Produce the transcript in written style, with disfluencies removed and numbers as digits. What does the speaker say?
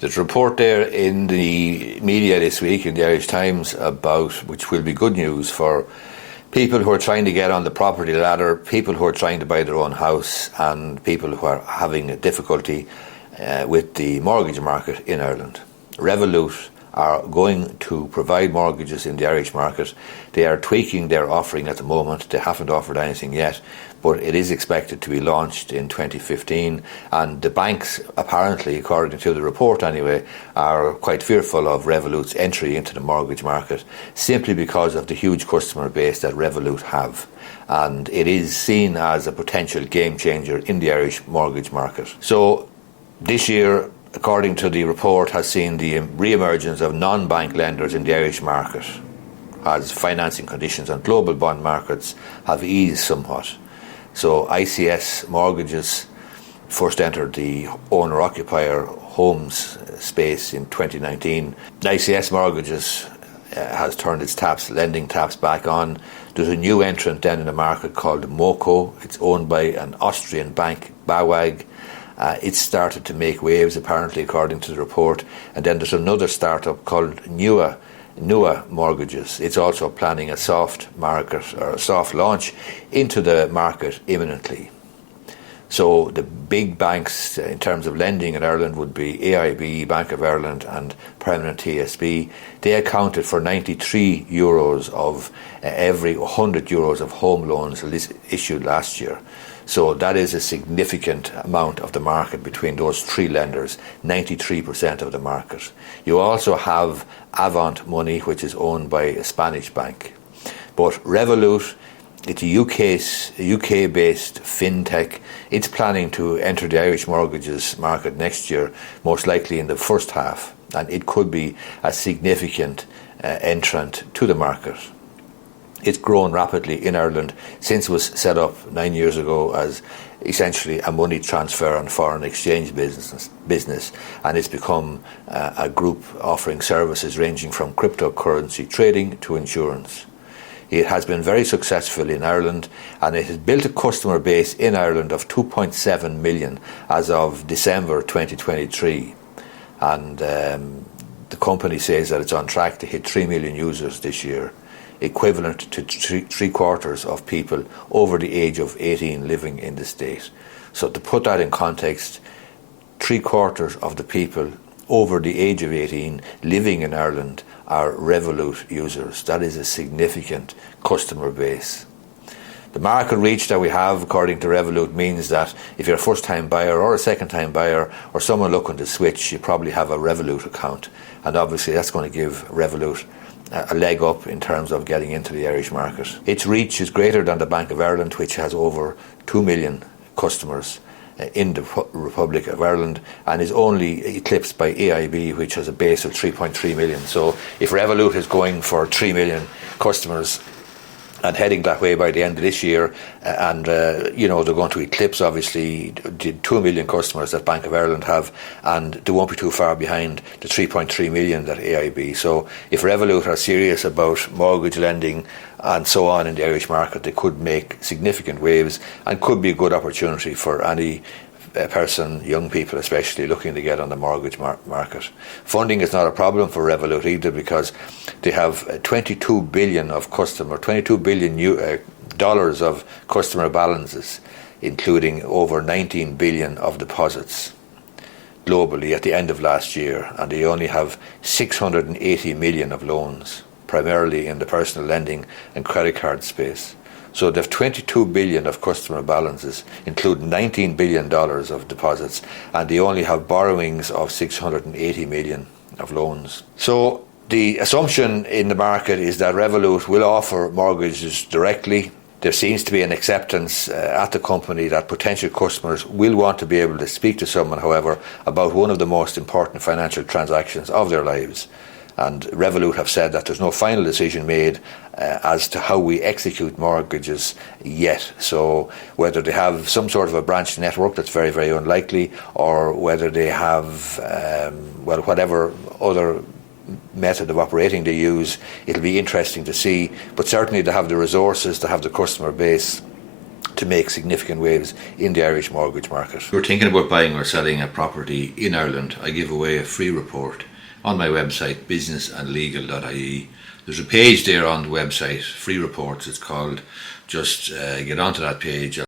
There's a report there in the media this week in the Irish Times about, which will be good news for people who are trying to get on the property ladder, people who are trying to buy their own house, and people who are having a difficulty with the mortgage market in Ireland. Revolut are going to provide mortgages in the Irish market. They are tweaking their offering at the moment. They haven't offered anything yet, but it is expected to be launched in 2015. And the banks, apparently, according to the report anyway, are quite fearful of Revolut's entry into the mortgage market simply because of the huge customer base that Revolut have. And it is seen as a potential game changer in the Irish mortgage market. So this year, according to the report, has seen the re-emergence of non-bank lenders in the Irish market as financing conditions on global bond markets have eased somewhat. So ICS mortgages first entered the owner-occupier homes space in 2019. ICS mortgages has turned its lending taps back on. There's a new entrant then in the market called MoCo. It's owned by an Austrian bank, BAWAG. It's started to make waves, apparently, according to the report. And then there's another startup called NUA Mortgages. It's also planning a soft market or a soft launch into the market imminently. So the big banks in terms of lending in Ireland would be AIB, Bank of Ireland and Permanent TSB. They accounted for €93 of every €100 of home loans issued last year. So that is a significant amount of the market between those three lenders, 93% of the market. You also have Avant Money, which is owned by a Spanish bank. But Revolut, it's a UK-based fintech. It's planning to enter the Irish mortgages market next year, most likely in the first half, and it could be a significant entrant to the market. It's grown rapidly in Ireland since it was set up 9 years ago as essentially a money transfer and foreign exchange business, and it's become a group offering services ranging from cryptocurrency trading to insurance. It has been very successful in Ireland, and it has built a customer base in Ireland of 2.7 million as of December 2023. And the company says that it's on track to hit 3 million users this year, equivalent to three quarters of people over the age of 18 living in the state. So to put that in context, 3/4 of the people over the age of 18 living in Ireland are Revolut users. That is a significant customer base. The market reach that we have, according to Revolut, means that if you're a first-time buyer or a second-time buyer or someone looking to switch, you probably have a Revolut account. And obviously that's going to give Revolut a leg up in terms of getting into the Irish market. Its reach is greater than the Bank of Ireland, which has over 2 million customers in the Republic of Ireland, and is only eclipsed by AIB, which has a base of 3.3 million. So if Revolut is going for 3 million customers and heading that way by the end of this year, and they're going to eclipse obviously the 2 million customers that Bank of Ireland have, and they won't be too far behind the 3.3 million that AIB. So if Revolut are serious about mortgage lending and so on in the Irish market, they could make significant waves and could be a good opportunity for any person, young people especially, looking to get on the mortgage market. Funding is not a problem for Revolut either, because they have 22 billion of $22 billion dollars of customer balances, including over 19 billion of deposits globally at the end of last year, and they only have 680 million of loans, primarily in the personal lending and credit card space. So they have 22 billion of customer balances, including $19 billion of deposits, and they only have borrowings of 680 million of loans. So the assumption in the market is that Revolut will offer mortgages directly. There seems to be an acceptance at the company that potential customers will want to be able to speak to someone, however, about one of the most important financial transactions of their lives. And Revolut have said that there's no final decision made as to how we execute mortgages yet. So whether they have some sort of a branch network, that's very, very unlikely, or whether they have, whatever other method of operating they use, it'll be interesting to see. But certainly they have the resources, to have the customer base, to make significant waves in the Irish mortgage market. If you're thinking about buying or selling a property in Ireland, I give away a free report on my website, businessandlegal.ie. There's a page there on the website, free reports it's called. Just get onto that page.